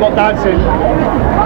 Not dancing.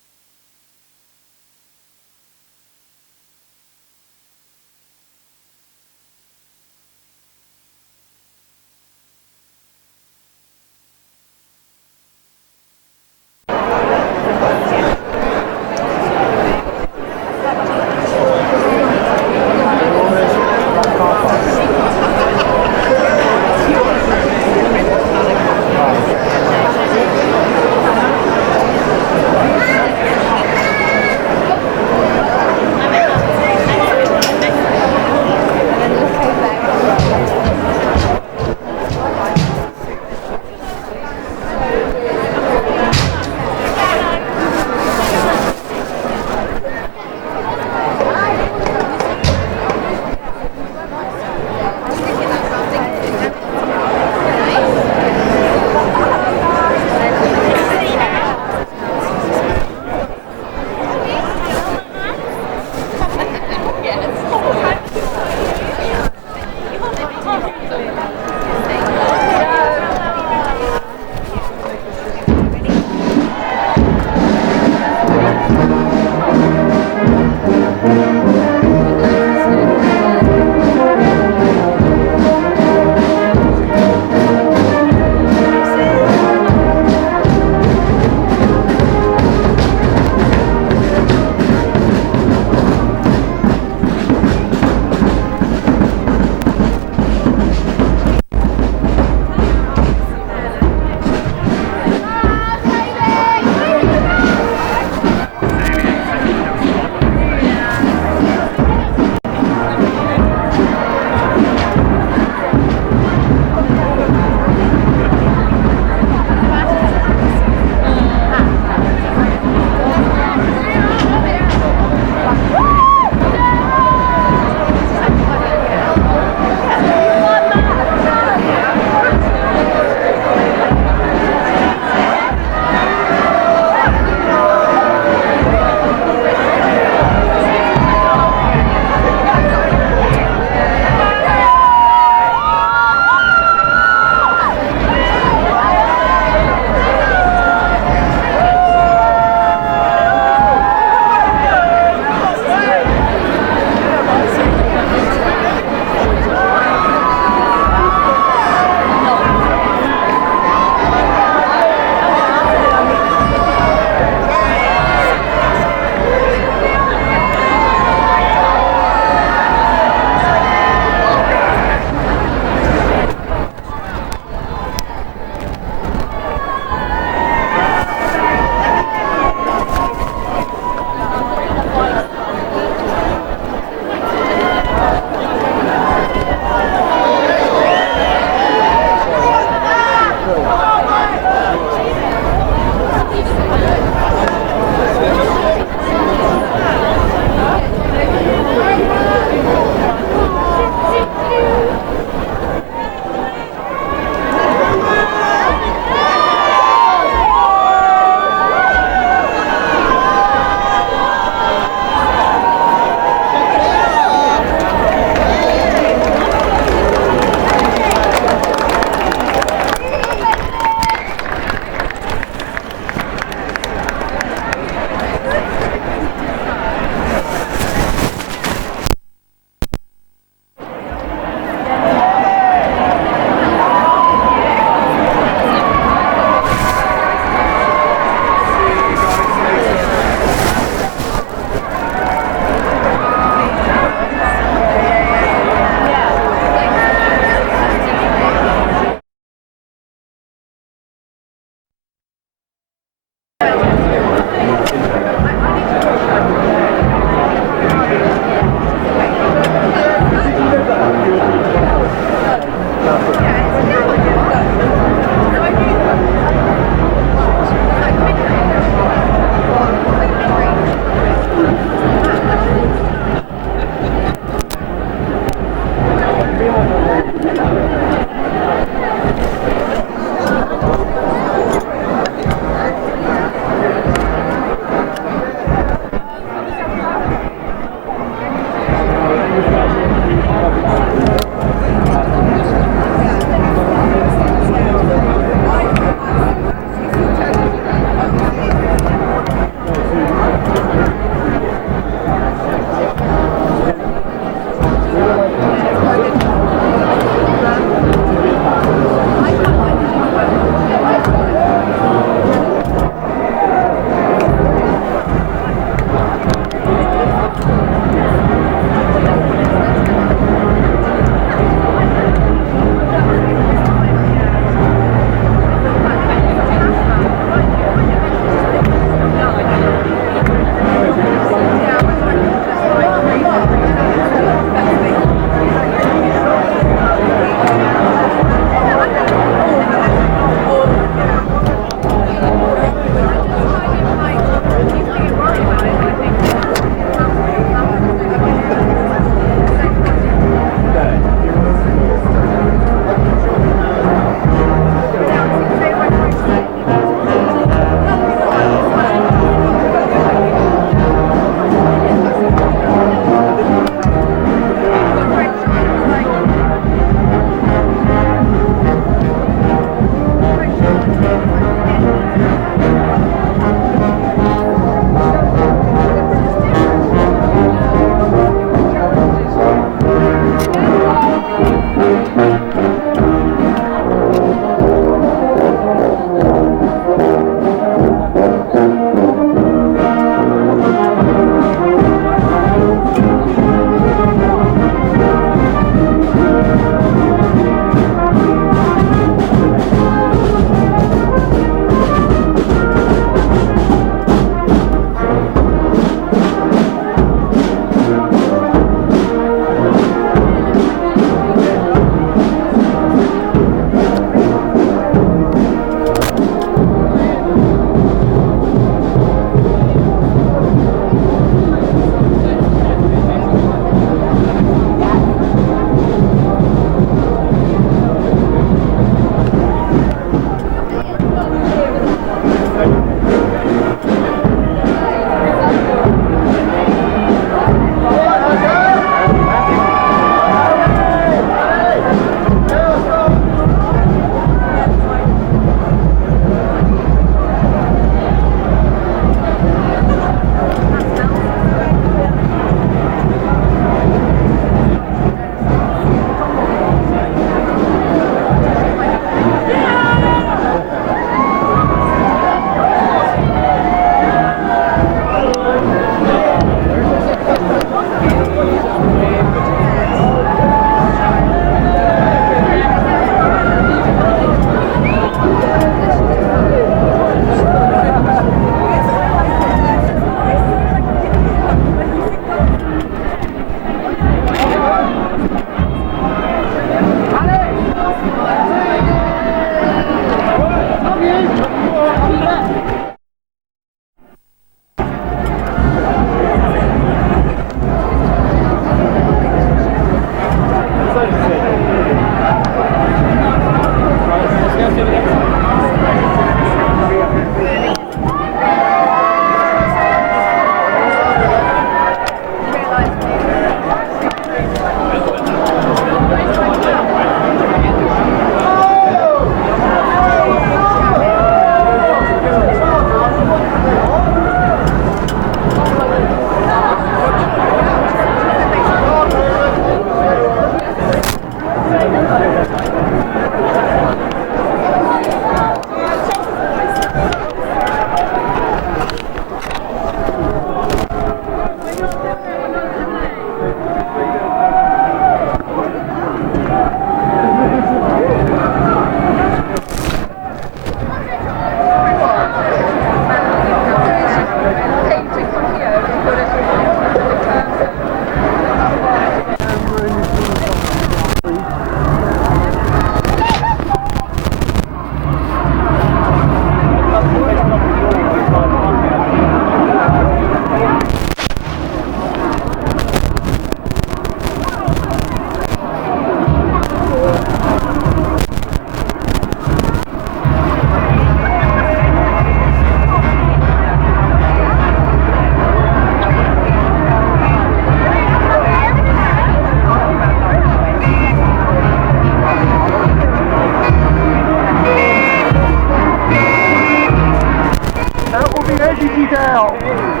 GMT down.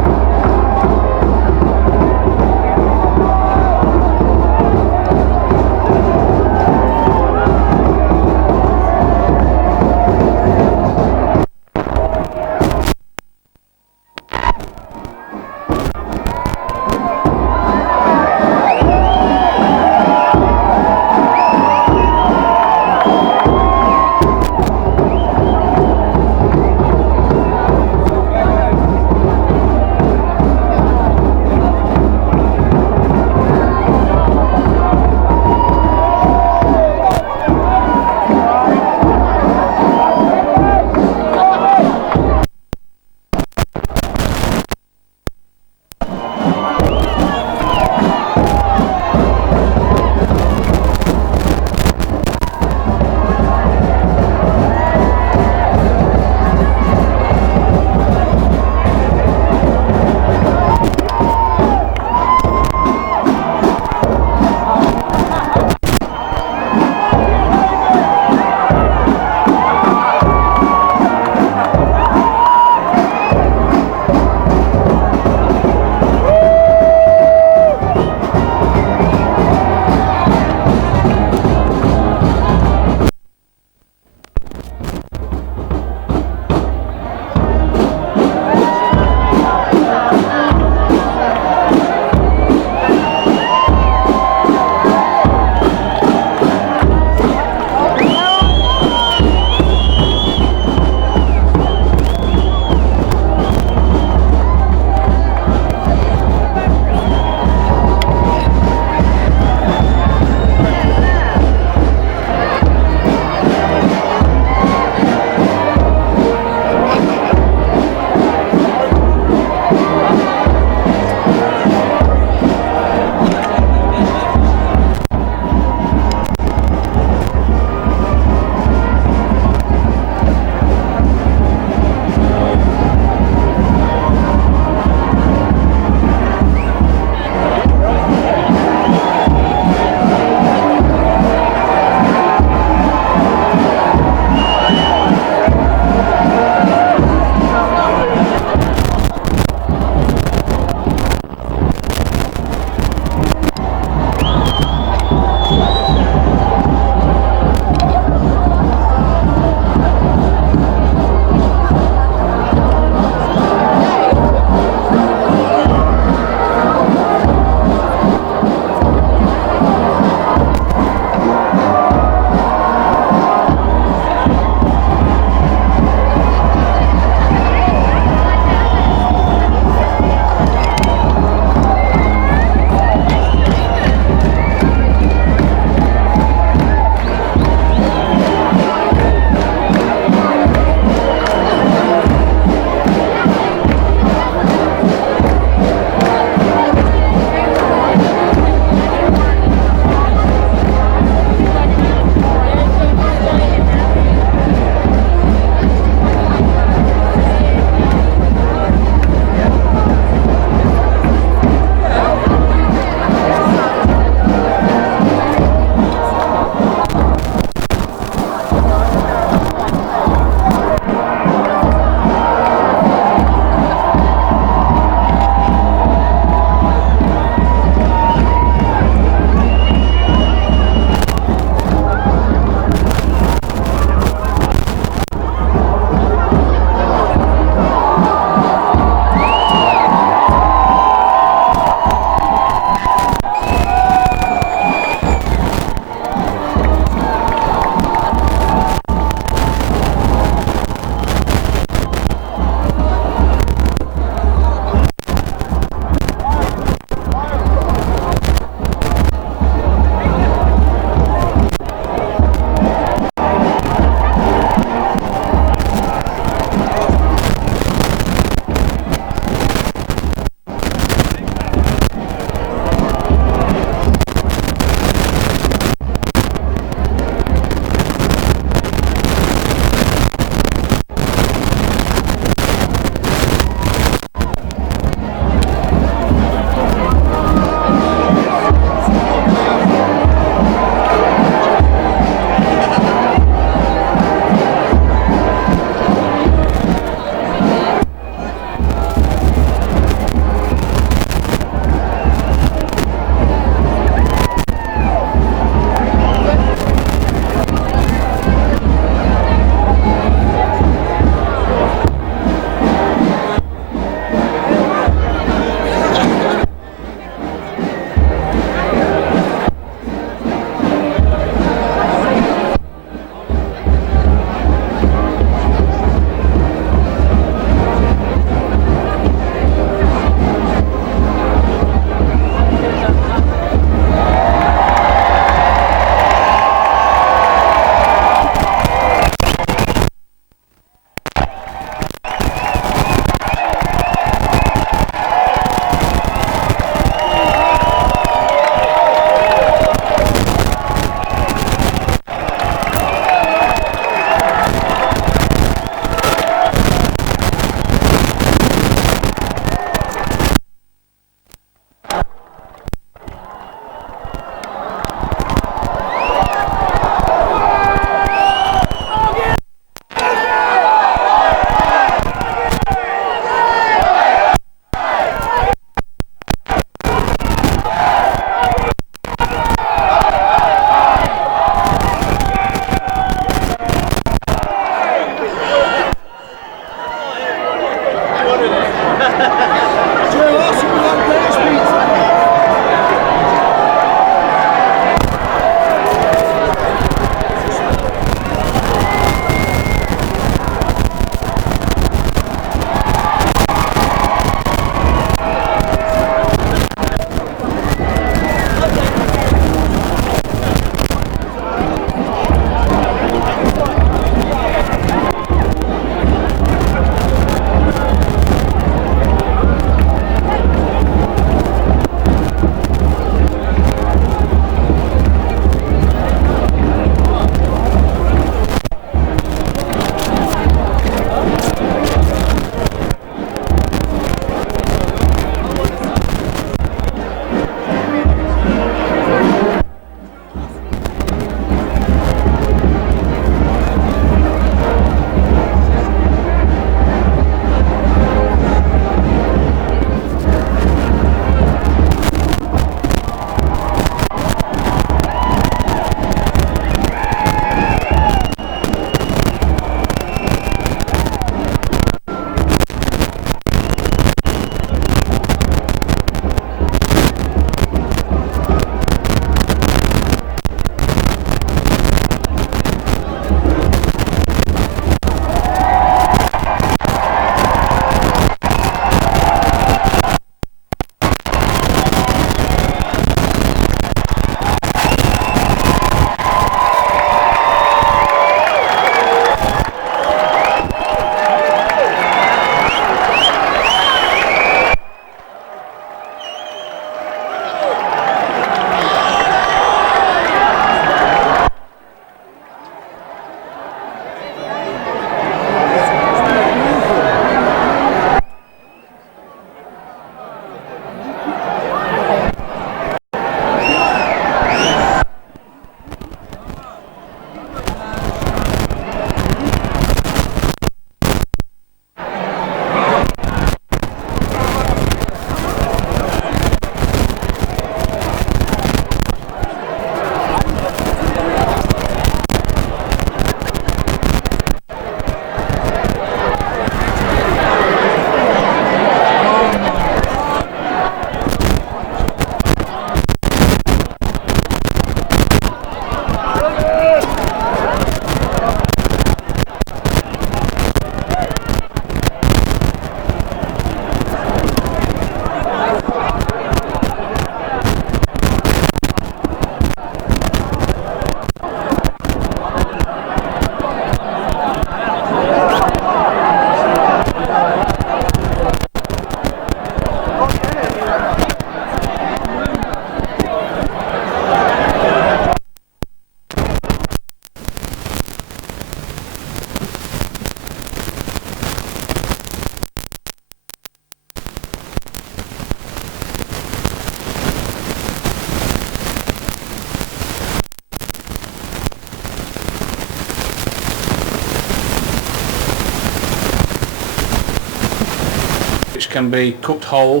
can be cooked whole.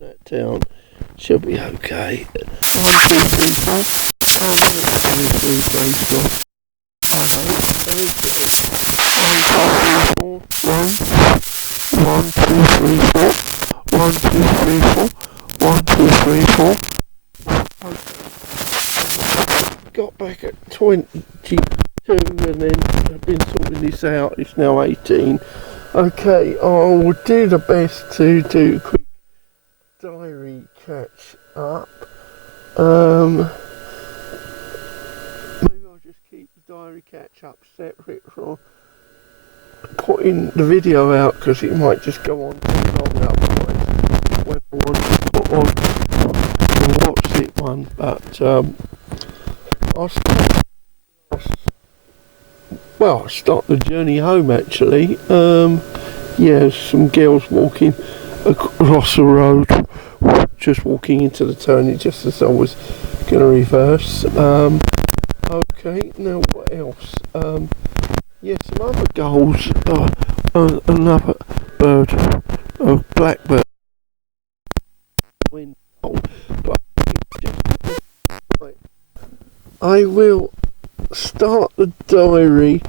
That down should be okay. 1, 2, 3, 4. And then 3, 4. 5, 8, 3, 4. 1, 2, 3, 4. 1, 2, 3, 4. Got back at 22 and then I've been sorting this out. It's now 18. Okay, I will do the best to do a quick diary catch up. Maybe I'll just keep the diary catch up separate from putting the video out, because it might just go on too long otherwise. When I want to put on the What's It one, but I'll start the journey home actually. Yeah, some girls walking across the road, just walking into the turning just as I was going to reverse. Okay, now what else? Yeah, some other goals. Another bird, a blackbird. But I will start the diary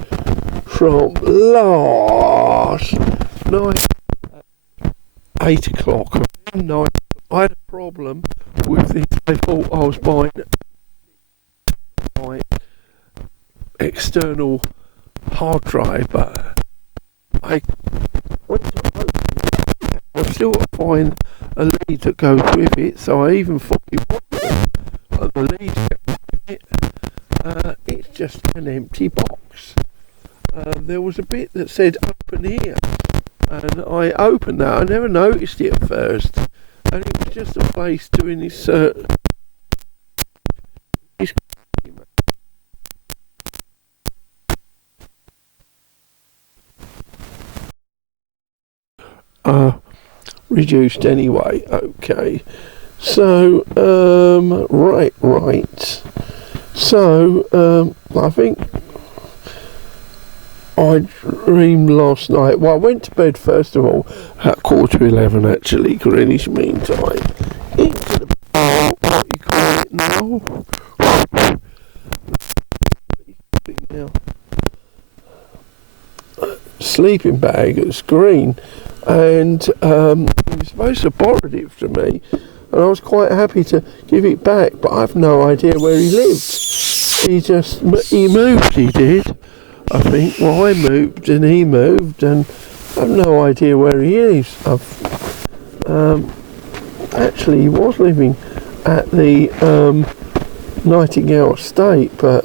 from last night at 8 o'clock. Night, I had a problem with this. I thought I was buying my external hard drive, but I went to open it. I've still got to find a lead that goes with it, so I even thought it was the lead with it. It's just an empty box. There was a bit that said open here, and I opened that. I never noticed it at first, and it was just a place doing this reduced anyway. Okay, so right, so I think I dreamed last night. Well, I went to bed first of all at 11:15 actually, Greenwich Mean Time. Into the what you call it now? Sleeping bag. It's green, and he was supposed to borrow it from me, and I was quite happy to give it back, but I've no idea where he lived. He moved, he did. I think, well, I moved and he moved, and I've no idea where he is. Actually, he was living at the Nightingale Estate, but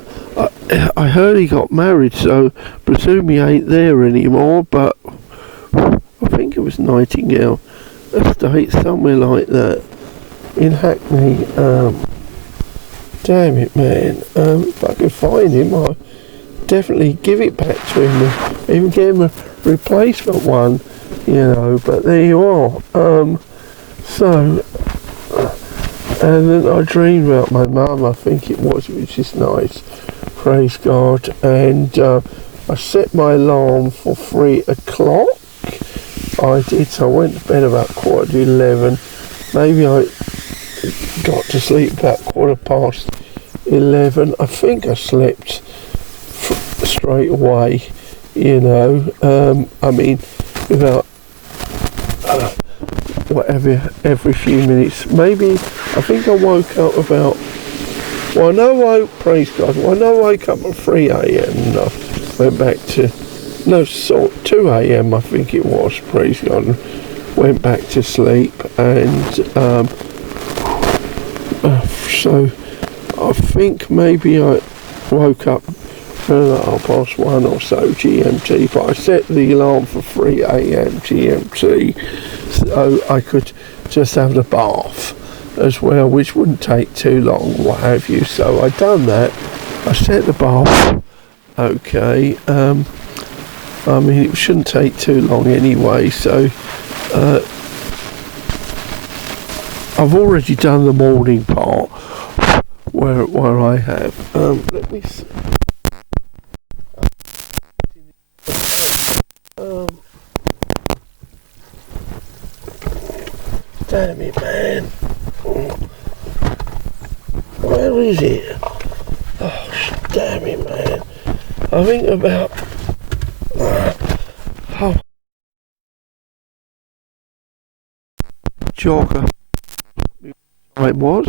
I heard he got married, so presume he ain't there anymore, but I think it was Nightingale Estate, somewhere like that, in Hackney. Damn it, man. If I could find him, I'll definitely give it back to him, and even get him a replacement one, you know, but there you are. And then I dreamed about my mum, I think it was, which is nice, praise God, and I set my alarm for 3 o'clock. I did, so I went to bed about 11:15. Maybe I got to sleep about 11:15. I think I slept straight away, you know. I mean, without whatever, every few minutes. Maybe I think I woke up about Well, I know praise God, well, I know I woke up at 3 a.m. and I went back to, 2 a.m. I think it was, praise God, and went back to sleep, and so I think maybe I woke up at 1:30 or so GMT, but I set the alarm for 3 a.m. GMT so I could just have the bath as well, which wouldn't take too long, what have you. So I done that. I set the bath. Okay. I mean, it shouldn't take too long anyway. So I've already done the morning part where I have. Let me see. Damn it, man. Where is it? Oh, damn it, man. I think about... jogger it was,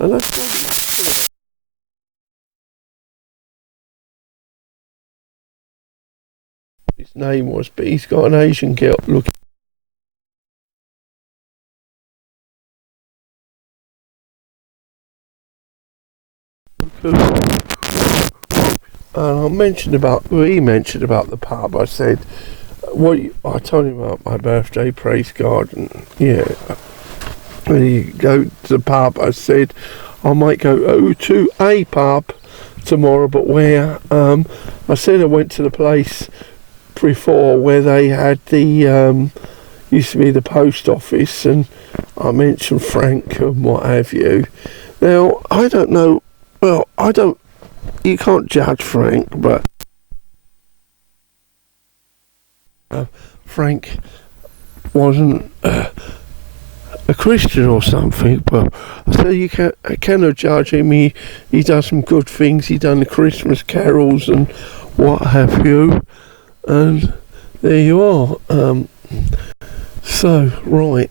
and that's what his name was, but he's got an Asian girl looking. And he mentioned about the pub. I said, I told him about my birthday, praise God, and yeah. When you go to the pub, I said I might go to a pub tomorrow, but where? I said I went to the place before where they had the used to be the post office, and I mentioned Frank and what have you. Now I don't know. Well, you can't judge Frank, but Frank wasn't a Christian or something, but so you cannot judge him. He does some good things. He done the Christmas carols and what have you, and there you are. So right.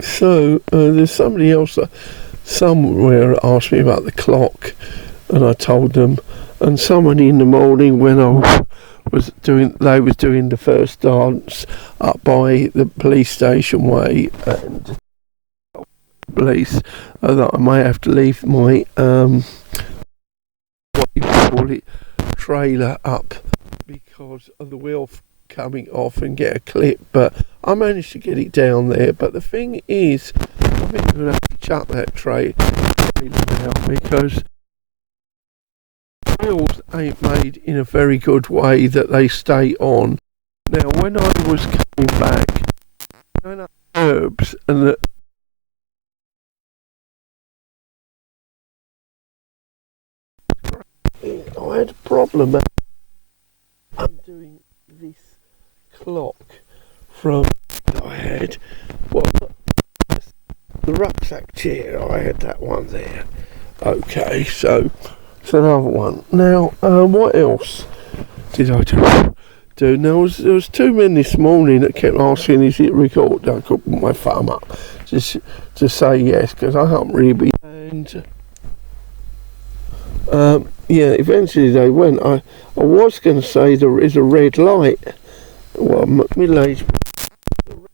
So there's somebody else somewhere asked me about the clock, and I told them. And someone in the morning when I was doing the first dance up by the police station way, and police that I might have to leave my what you call it, trailer up because of the wheel coming off and get a clip, but I managed to get it down there. But the thing is, I think I'm gonna have to chuck that trailer now because wheels ain't made in a very good way that they stay on. Now when I was coming back, going up herbs and I had a problem undoing this clock from I had the rucksack chair. I had that one there. Okay, so it's another one. Now, what else did I do? Now, there was two men this morning that kept asking, is it recorded? I could put my thumb up just to say yes, because I can't really be. And yeah, eventually they went. I was going to say there is a red light. Well, middle-aged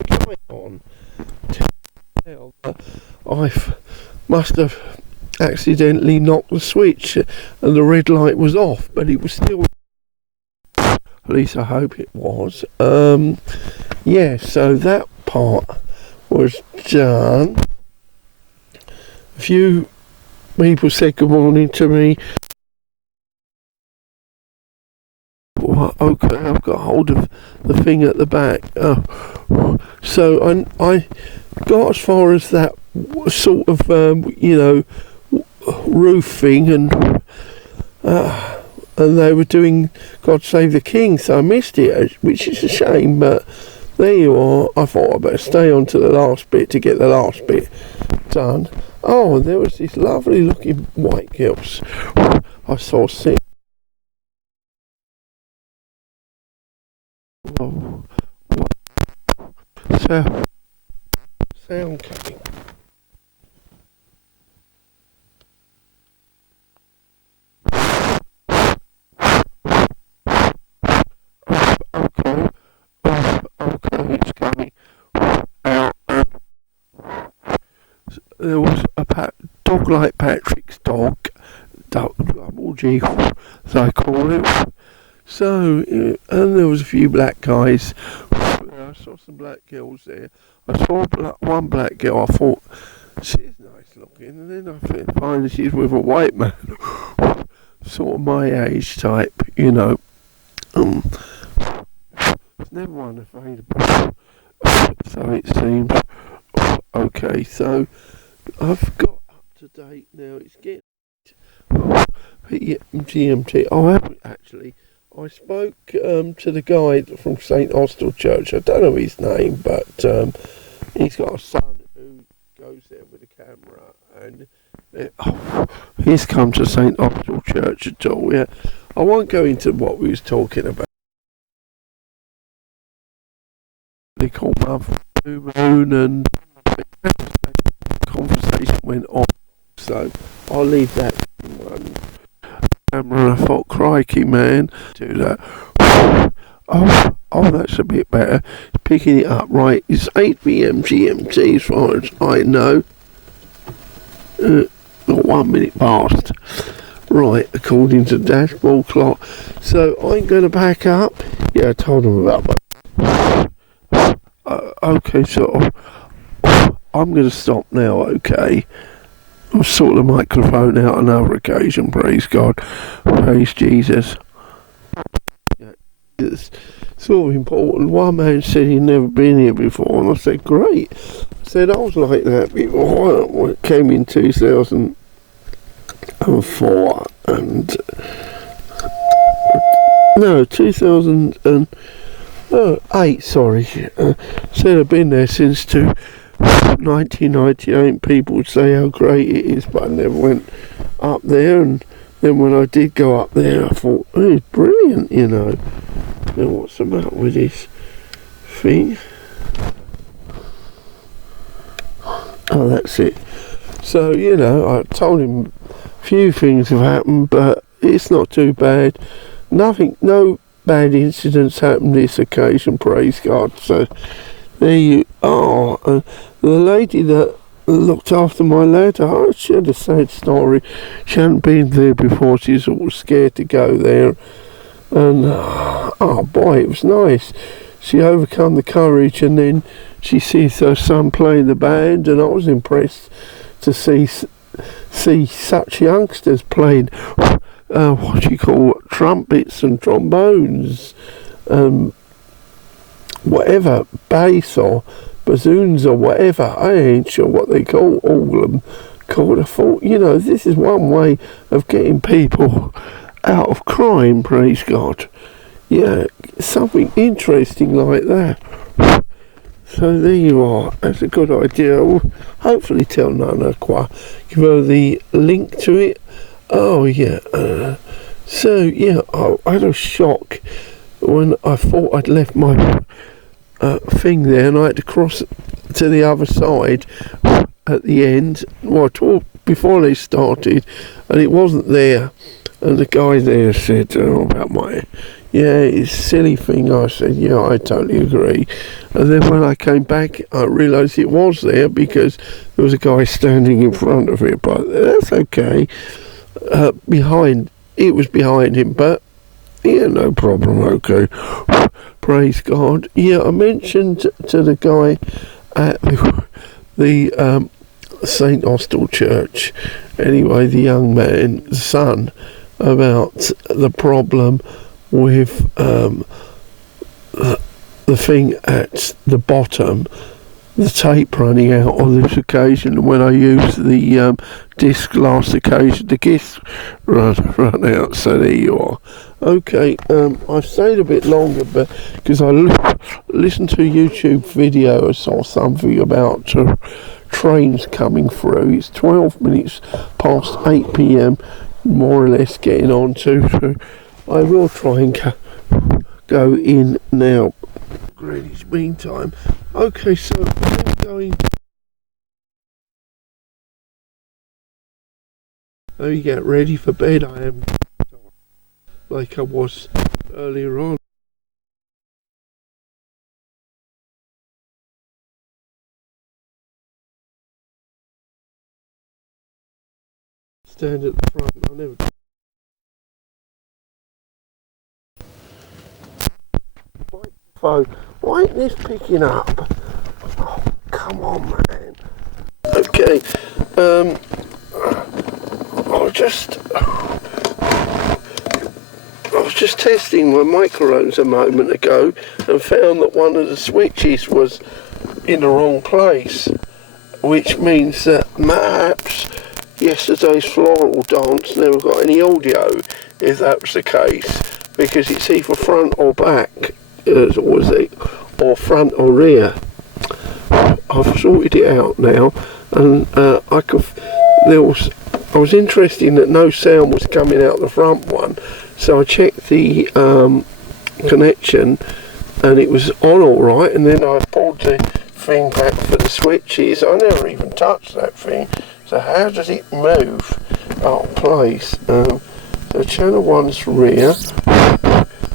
red light on. I must have accidentally knocked the switch and the red light was off, but it was still, at least I hope it was. Yeah, so that part was done. A few people said good morning to me. Well, okay, I've got hold of the thing at the back. So I got as far as that sort of roof thing, and they were doing God Save the King, so I missed it, which is a shame, but there you are. I thought I'd better stay on to the last bit to get the last bit done. Oh, and there was this lovely looking white girls I saw sitting. Oh, what sound coming? there was a dog like Patrick's dog, double G, as I call it. So, and there was a few black guys. I saw some black girls there. I saw one black girl. I thought, she's nice looking. And then I find she's with a white man. Sort of my age type, you know. There's never one available. So it seems. Okay, so I've got up to date now. It's getting PM GMT. I haven't actually. I spoke to the guy from St. Austell Church. I don't know his name, but he's got a son who goes there with a camera, and he's come to St. Austell Church at all. Yeah, I won't go into what we was talking about. They call Mother Moon, and the conversation went on. So I'll leave that one. And I thought, crikey, man, do that. Oh, that's a bit better. Picking it up right. It's 8 PM GMT as far as I know. Not 1 minute past. Right, according to dashboard clock. So I'm going to back up. Yeah, I told him about that. Okay, so I'm going to stop now, okay? I'll sort the microphone out another occasion, praise God, praise Jesus. Yeah, it's sort of important. One man said he'd never been here before, and I said, great. I said, I was like that before. I came in 2004, and no, 2008, sorry. Said I've been there since 1998. People would say how great it is, but I never went up there. And then when I did go up there, I thought, oh, it's brilliant, you know. Now what's the matter with this thing? Oh, that's it. So, you know, I told him a few things have happened, but it's not too bad. Nothing, no bad incidents happened this occasion, praise God. So there you are. The lady that looked after my lad, she had a sad story. She hadn't been there before. She was all scared to go there. And, oh boy, it was nice. She overcome the courage, and then she sees her son playing the band, and I was impressed to see such youngsters playing, what you call trumpets and trombones, whatever, bass or bassoons or whatever. I ain't sure what they call all of them called. I thought, you know, this is one way of getting people out of crime, praise God. Yeah, something interesting like that. So there you are. That's a good idea. I will hopefully tell Nana Qua, give her the link to it. Oh yeah. So yeah, I had a shock when I thought I'd left my thing there, and I had to cross to the other side at the end. Well, I talked before they started, and it wasn't there. And the guy there said about my, yeah, it's a silly thing. I said, yeah, I totally agree. And then when I came back, I realised it was there because there was a guy standing in front of it. But that's okay. It was behind him, but yeah, no problem. Okay, praise God. Yeah, I mentioned to the guy at the St. Austell Church, anyway, the young man's son, about the problem with the thing at the bottom, the tape running out on this occasion. When I used the disc last occasion, the disc run out. So there you are. Okay, I stayed a bit longer, but because I listened to a YouTube video, I saw something about trains coming through. It's 12 minutes past 8 PM, more or less getting on to. So I will try and go in now. Greenwich Mean Time. Okay, so I'm going. Let me get ready for bed. I am like I was earlier on. stand at the front. I never. Phone. Why ain't this picking up? Oh, come on, man. Okay. I was just testing my microphones a moment ago and found that one of the switches was in the wrong place, which means that perhaps yesterday's FLoraL dance never got any audio, if that was the case, because it's either front or back, or front or rear. I've sorted it out now, and I was interested that no sound was coming out the front one, so I checked the connection, and it was on all right. And then I pulled the thing back for the switches. I never even touched that thing. So how does it move? Oh, place. So channel 1's rear.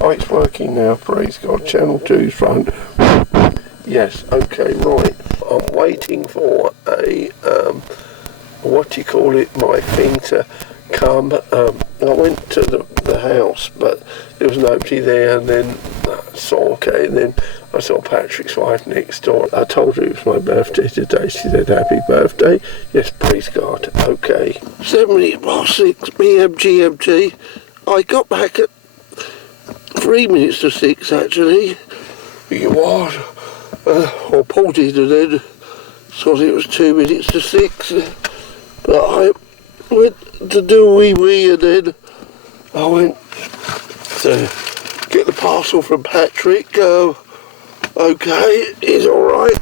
Oh, it's working now. Praise God. Channel 2's front. Yes. Okay. Right. I'm waiting for a my thing to come. I went to the house, but there was nobody there, and then and then I saw Patrick's wife next door. I told her it was my birthday today. She said, happy birthday. Yes, praise God. Okay. 6 PM GMT. I got back at 3 minutes to 6, actually. You what? I pulled it and then thought it was 2 minutes to 6. But I went to do a wee and then I went to get the parcel from Patrick. Okay, he's alright.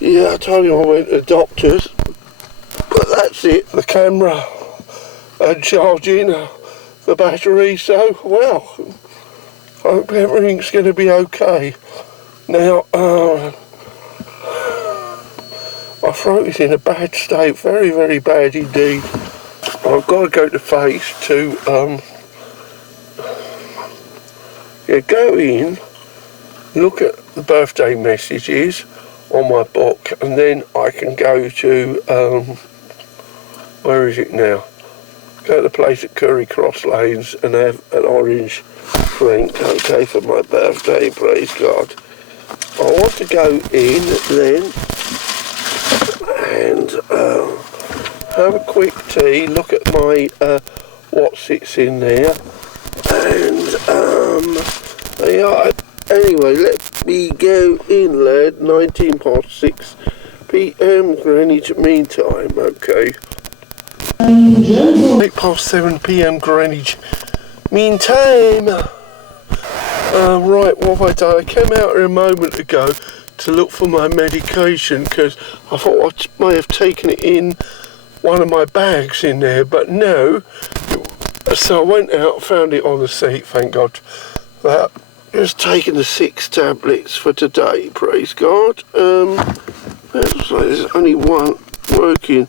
Yeah, I told him I went to the doctor's. But that's it, the camera and charging the battery, so well, I hope everything's going to be okay. Now, my throat is in a bad state, very, very bad indeed. I've got to go to Face to go in, look at the birthday messages on my book, and then I can go to, where is it now? Go to the place at Curry Cross Lanes and have an orange drink, okay, for my birthday, praise God. I want to go in then and have a quick tea, look at my what's in there, and yeah, anyway, let me go in, lad. 19 past 6 PM Greenwich Mean Time, okay. 8 past 7 PM Greenwich Mean Time. Right, what have I done? I came out here a moment ago to look for my medication because I thought I may have taken it in one of my bags in there, but no. So I went out, found it on the seat, thank God. That just taken the 6 tablets for today, praise God. There's only one working,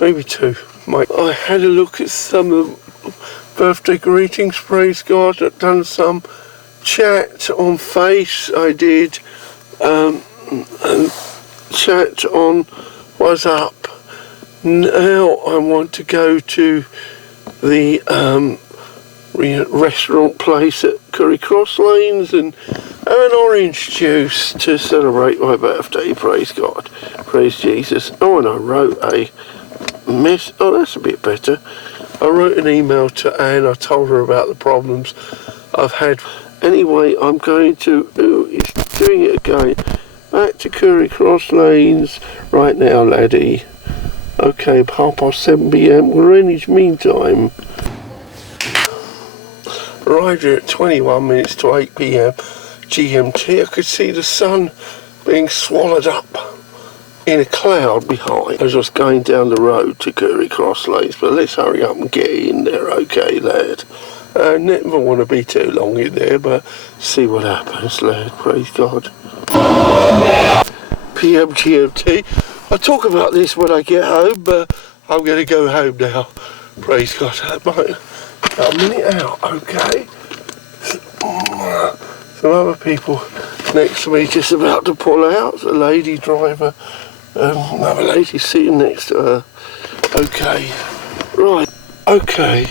maybe 2. I had a look at some of the birthday greetings, praise God. I've done some chat on Face, I did, and chat on WhatsApp. Now I want to go to the restaurant place at Curry Cross Lanes and have an orange juice to celebrate my birthday, praise God, praise Jesus. Oh, and I wrote a oh, that's a bit better. I wrote an email to Anne. I told her about the problems I've had. Anyway, I'm going to, he's doing it again, back to Curry Cross Lanes right now, laddie. Okay, 7:30 PM, Greenwich Mean Time. Arrived here at 21 minutes to 8 PM GMT. I could see the sun being swallowed up in a cloud behind as I was going down the road to Curry Cross Lanes. But let's hurry up and get in there, okay, lad. Never want to be too long in there, but see what happens, lad. Praise God. PM GMT. I'll talk about this when I get home, but I'm going to go home now. Praise God. About a minute out, okay. Some other people next to me just about to pull out. A lady driver, another lady sitting next to her. Okay. Okay,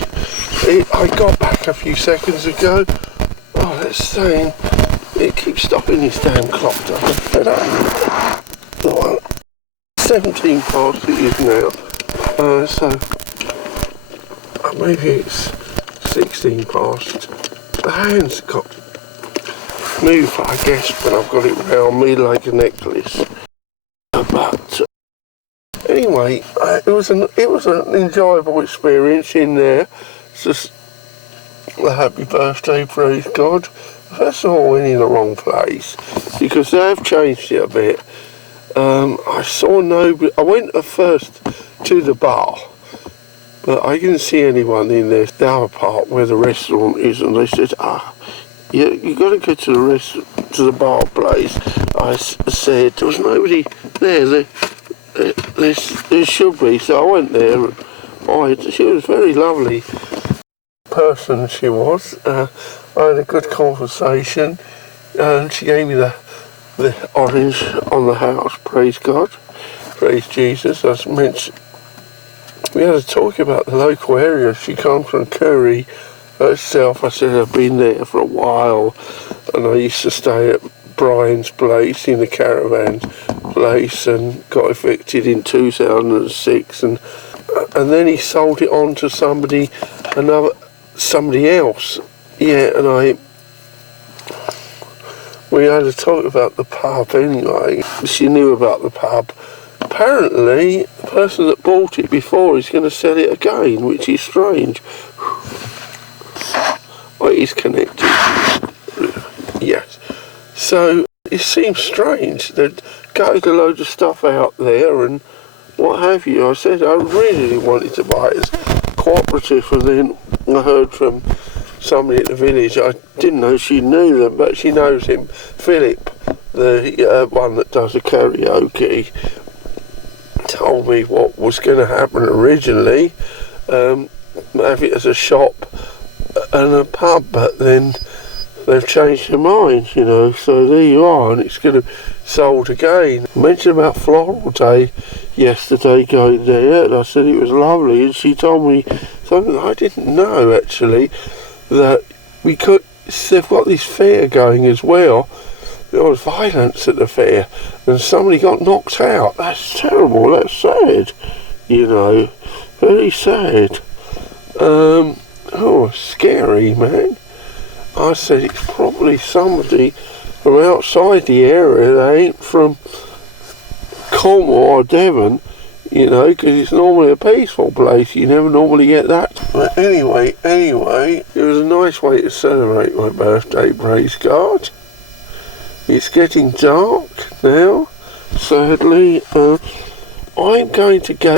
I got back a few seconds ago. Oh, that's saying it keeps stopping this damn clock. I'm fed up. Well, 17 past it is now. So maybe it's 16 past. The hand's got move, I guess, when I've got it round me like a necklace. But anyway, it was an enjoyable experience in there. It's just a happy birthday, praise God. First of all, I went in the wrong place because they have changed it a bit. I saw nobody. I went at first to the bar, but I didn't see anyone in there. The other part where the restaurant is, and they said, yeah, you got to go to the bar place. I said there was nobody there. There should be, so I went there. She was a very lovely person. She was. I had a good conversation, and she gave me the orange on the house. Praise God, praise Jesus. As mentioned, we had a talk about the local area. She comes from Curry herself. I said I've been there for a while, and I used to stay at Brian's place in the caravan place, and got evicted in 2006, and then he sold it on to somebody else. Yeah, and we had a talk about the pub anyway. She knew about the pub. Apparently, the person that bought it before is going to sell it again, which is strange. Well, it is connected. Yes. So it seems strange that got a load of stuff out there and what have you. I said I really wanted to buy it as cooperative, and then I heard from somebody at the village. I didn't know she knew them, but she knows him. Philip, the one that does the karaoke, told me what was going to happen originally. Have it as a shop and a pub, but then they've changed their minds, you know, so there you are, and it's going to be sold again. I mentioned about FLoraL Day yesterday going there, and I said it was lovely, and she told me something I didn't know actually, that they've got this fair going as well. There was violence at the fair, and somebody got knocked out. That's terrible, that's sad, you know, very sad. Oh, scary, man. I said it's probably somebody from outside the area. They ain't from Cornwall or Devon, you know, because it's normally a peaceful place. You never normally get that. But anyway, it was a nice way to celebrate my birthday, praise God. It's getting dark now, sadly. I'm going to go